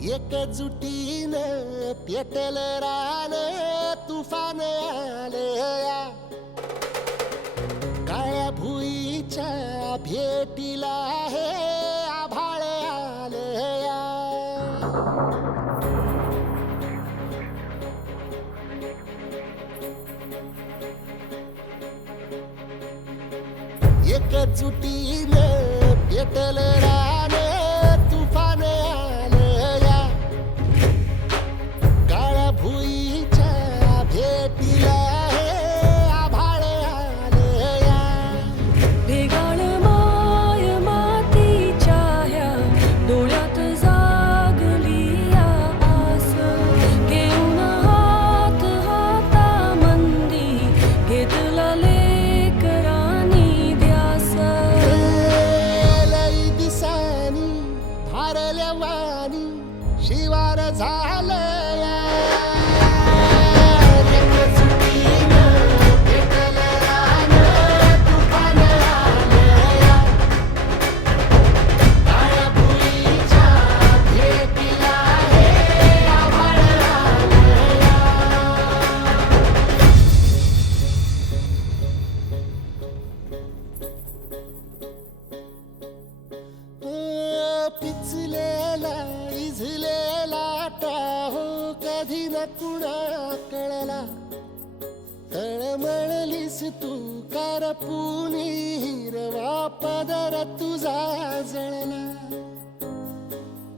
एकजुटीनं पेटलं रान तुफान आलया काळ्या भुईच्या भेटीला हे आभाळ आलया एकजुटीनं पेटलं रान तुफान आलया काळ्या भुईच्या भेटीला हे आभाळ आलया भेगाळ माय मातीच्या ह्या डोळ्यात जागली या आस घेऊन हात हातामंदी घेतला लेकरांनी ध्यास लई दिसानी भारल्या वाणी शिवार झालया एकजुटीनं पेटलं रान तुफान आलया काळ्या भुईच्या भेटीला हे आभाळ आलया पिचलेला इझलेला टाहो कधी न कुणा कळला तळमळलीस तू कारपुनी हिरवा पदर तुझा जळला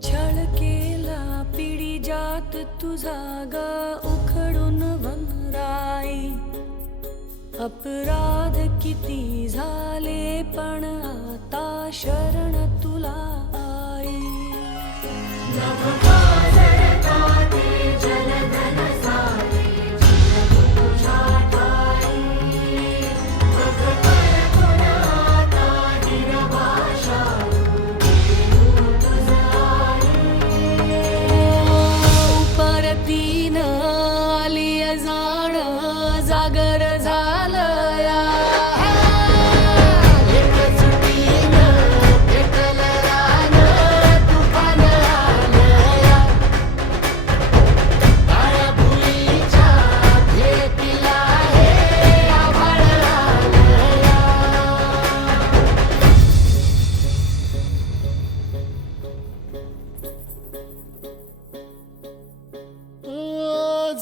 छळ केला पिढी जात तुझा ग उखडून वनराई अपराध किती झाले पण आता शरण तुला आई परतीन आली जाण जागर झालया एकजुटीनं पेटलं रान तुफान आलया काळ्या भुईच्या भेटीला हे आभाळ आलया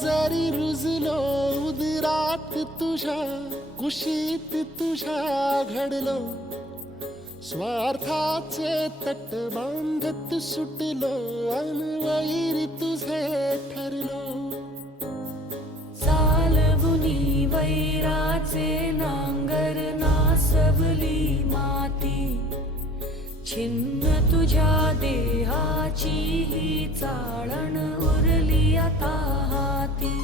जरी रुजलो उदरात तुझ्या कुशीत तुझ्या घडलो स्वार्थाचे तट बांधत सुटलो अनवैरी तुझे ठरलो चालवुनी वैराचे नांगर नासवली माती छिन्न तुझ्या देहाची ही चाळण उरली आता हाती